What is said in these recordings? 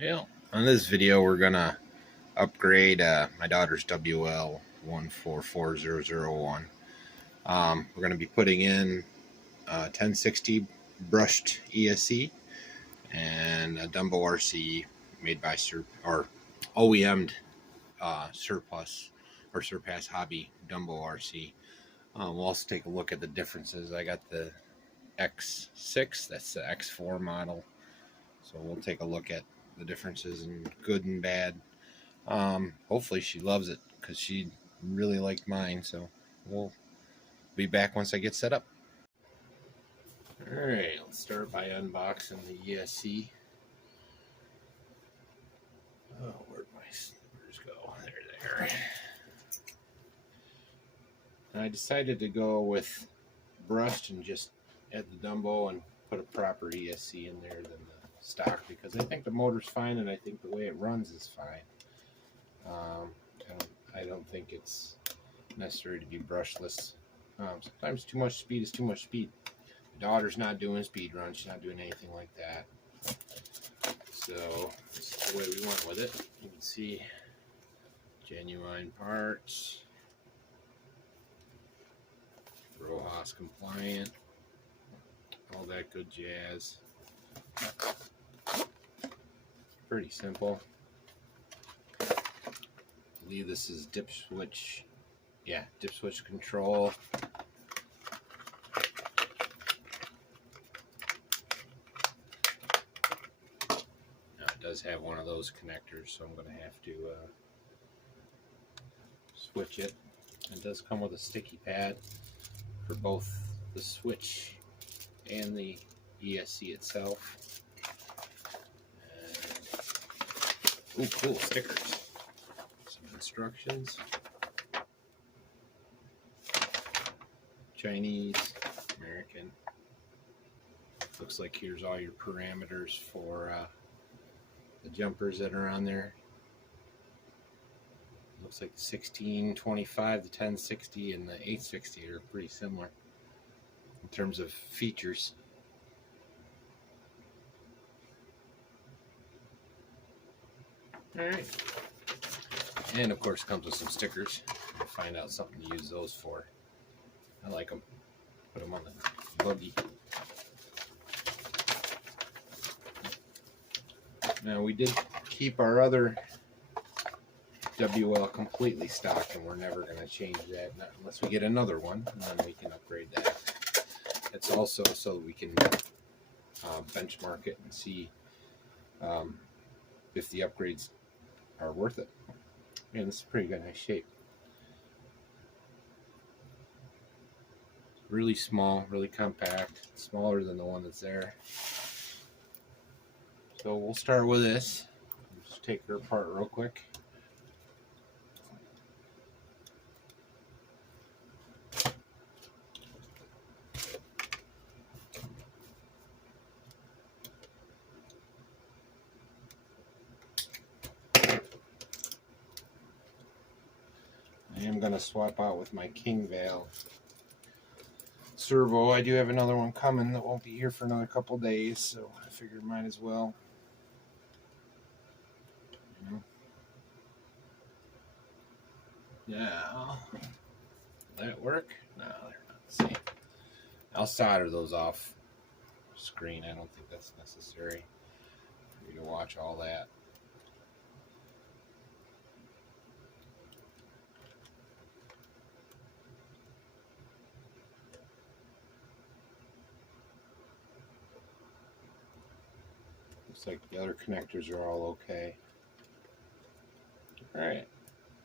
Yeah, on this video we're gonna upgrade my daughter's WL144001. We're gonna be putting in 1060 brushed ESC and a Dumbo RC made by OEM'd SurPass Hobby Dumbo RC. We'll also take a look at the differences. I got the X6, that's the X4 model, so we'll take a look at the differences in good and bad. Hopefully she loves it because she really liked mine, so we'll be back once I get set up. Alright, let's start by unboxing the ESC. Oh, where'd my slippers go? There they are. I decided to go with brushed and just add the Dumbo and put a proper ESC in there than the stock, because I think the motor's fine and I think the way it runs is fine. I don't think it's necessary to be brushless. Sometimes too much speed is too much speed. My daughter's not doing speed runs, she's not doing anything like that. So this is the way we went with it. You can see genuine parts, Rojas compliant, all that good jazz. Pretty simple. I believe this is dip switch. Yeah, dip switch control. Now it does have one of those connectors, so I'm going to have to switch it. It does come with a sticky pad for both the switch and the ESC itself. And, ooh, cool stickers. Some instructions. Chinese, American. Looks like here's all your parameters for the jumpers that are on there. Looks like the 1625, the 1060, and the 860 are pretty similar in terms of features. Alright. And of course comes with some stickers. We'll find out something to use those for. I like them. Put them on the buggy. Now we did keep our other WL completely stocked, and we're never going to change that unless we get another one, and then we can upgrade that. It's also so we can benchmark it and see if the upgrades are worth it. And this is pretty good, nice shape. Really small, really compact, smaller than the one that's there. So we'll start with this. Just take her apart real quick. I am going to swap out with my King valve servo. I do have another one coming that won't be here for another couple days, so I figured might as well. Now, will that work? No, they're not the same. I'll solder those off screen. I don't think that's necessary for you to watch all that. Looks like the other connectors are all okay. Alright,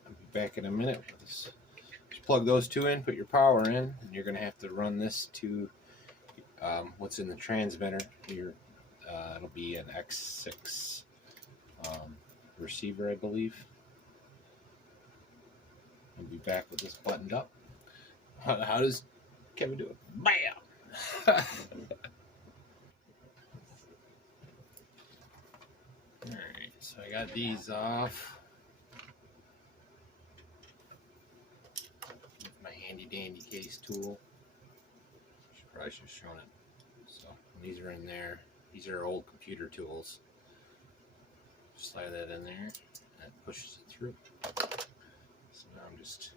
I'll be back in a minute. Just plug those two in, put your power in, and you're going to have to run this to what's in the transmitter here. It'll be an X6 receiver, I believe. I'll be back with this buttoned up. How does Kevin do it? Bam! Alright, so I got these off with my handy dandy case tool. Probably should have shown it. So these are in there. These are old computer tools. Slide that in there. That pushes it through. So now I'm just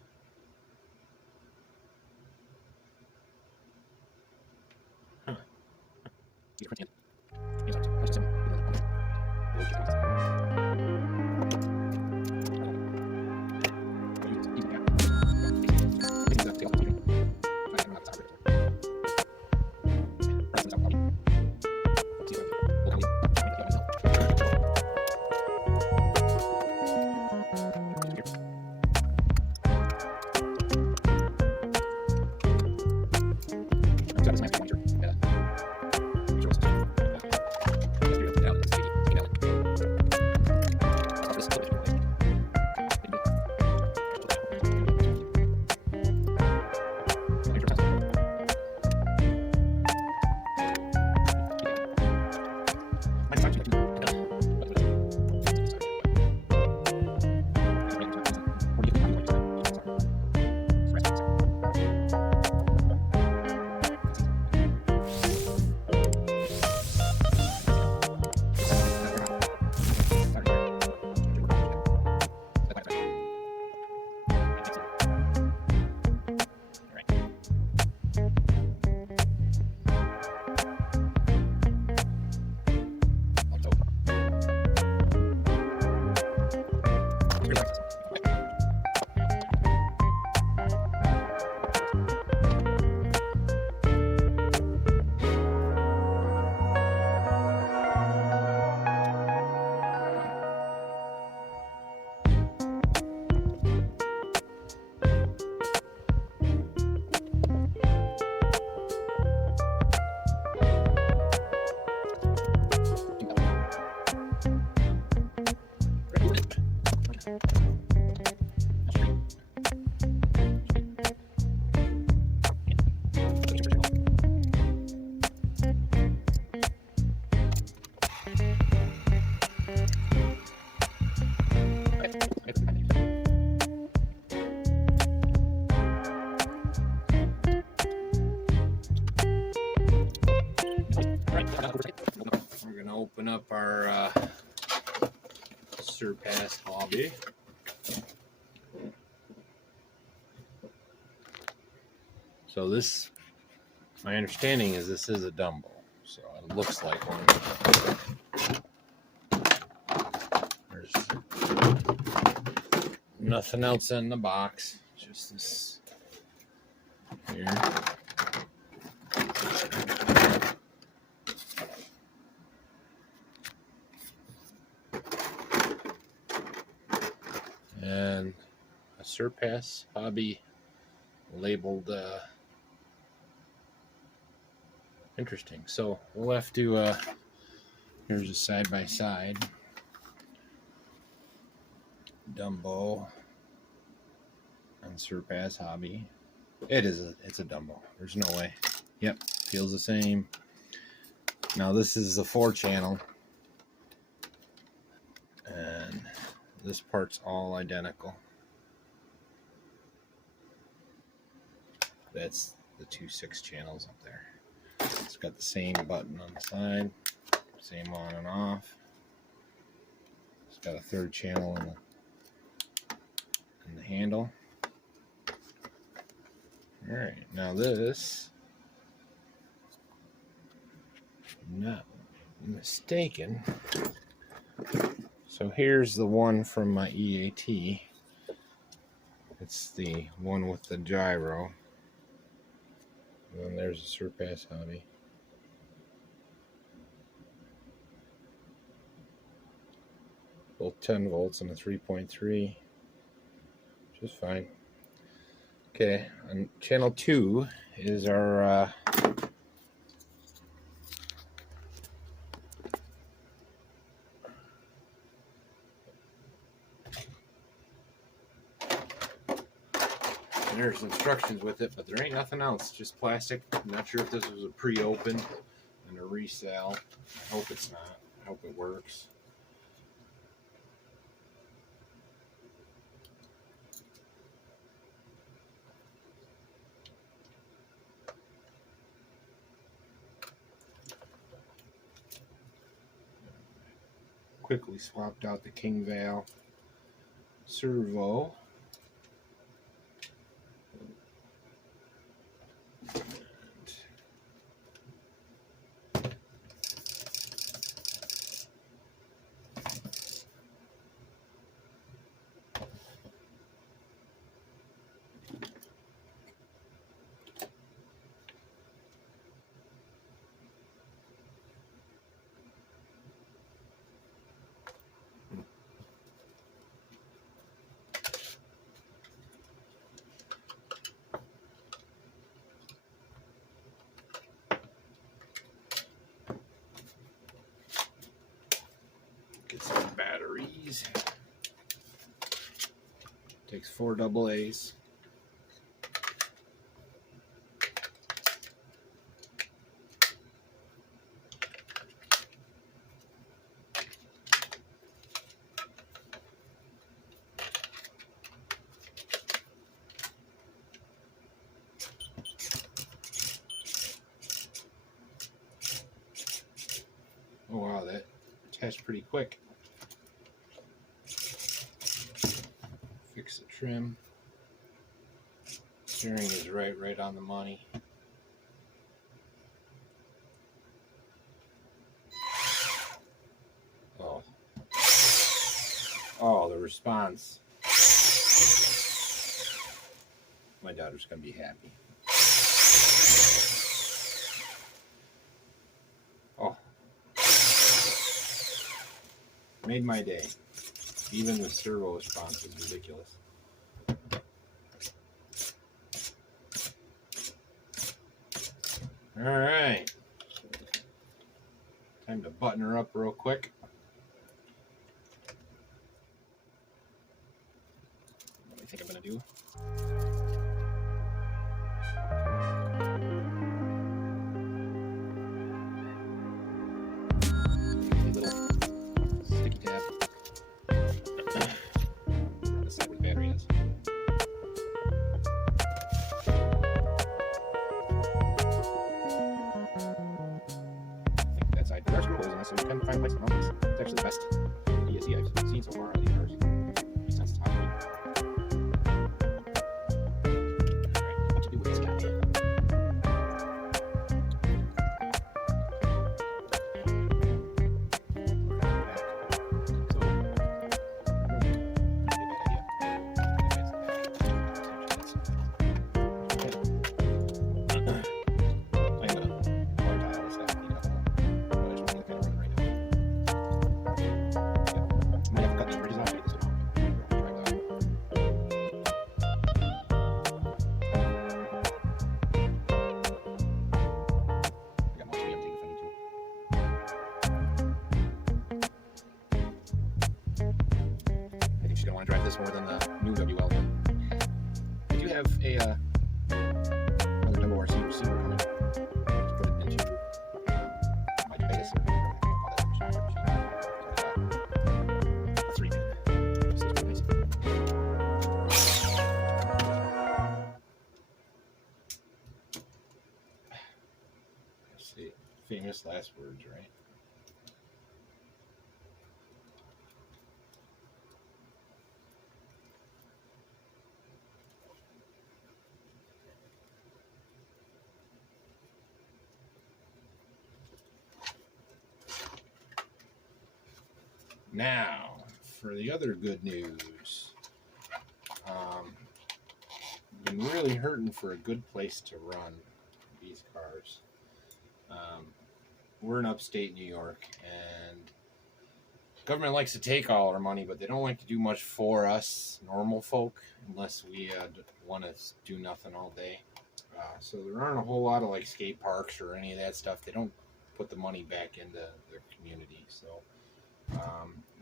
we're gonna open up our SurPass Hobby. So this, my understanding is this is a Dumbo. So it looks like one. There's nothing else in the box, just this here. And a SurPass Hobby labeled interesting. So we'll have to here's a side by side Dumbo and SurPass Hobby. It's a Dumbo. There's no way. Yep, feels the same. Now this is the 4-channel, and this part's all identical. That's the 2 6-channels up there. It's got the same button on the side, same on and off. It's got a 3rd channel in the handle. Alright, now this, if I'm not mistaken, so here's the one from my EAT. It's the one with the gyro. And then there's a SurPass Hobby. Both 10 volts and a 3.3. Just fine. Okay, on channel 2 is our there's instructions with it, but there ain't nothing else, just plastic. I'm not sure if this was a pre-open and a resale. I hope it's not. I hope it works. quickly swapped out the King Valve servo. Get some batteries. Takes 4 AA's. Oh wow, that attached pretty quick. Fix the trim. Steering is right on the money. Oh. Oh, the response. My daughter's gonna be happy. Oh. Made my day. Even the servo response is ridiculous. Alright. Time to button her up real quick. What do you think I'm going to do? A little sticky tab. Let's see where the battery is. There's holes in this, so you can find a place to mount this. It's actually the best ESC I've seen so far out of these cars. At least that's the top one. Alright, what to do with this guy? I want to drive this more than the new WL. I do have a another WRC receiver coming. Put it into my device or let's read it. Let's see. Famous last words, right? Now, for the other good news, been really hurting for a good place to run these cars. We're in upstate New York, and government likes to take all our money, but they don't like to do much for us normal folk unless we want to do nothing all day. So there aren't a whole lot of like skate parks or any of that stuff. They don't put the money back into their community. So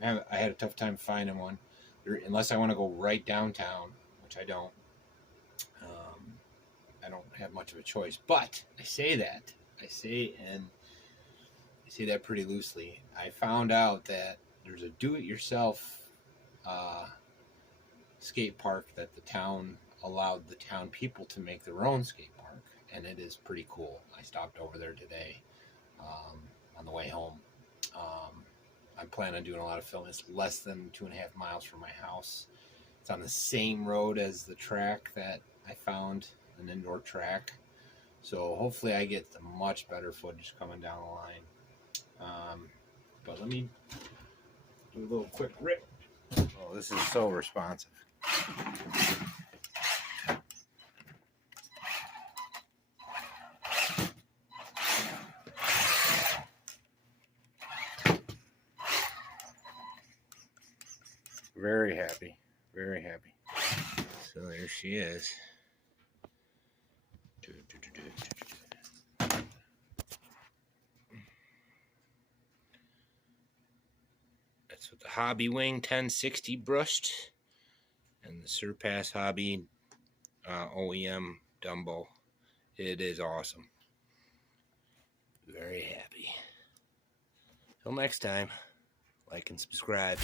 I had a tough time finding one, unless I want to go right downtown, which I don't. I don't have much of a choice. But I say that pretty loosely. I found out that there's a do-it-yourself skate park that the town allowed the town people to make their own skate park, and it is pretty cool. I stopped over there today on the way home. I plan on doing a lot of filming. It's less than 2.5 miles from my house. It's on the same road as the track that I found, an indoor track. So hopefully I get some much better footage coming down the line. But let me do a little quick rip. Oh, this is so responsive. Very happy, very happy. So there she is. That's with the HobbyWing 1060 brushed and the SurPass Hobby OEM Dumbo. It is awesome. Very happy. Till next time, like and subscribe.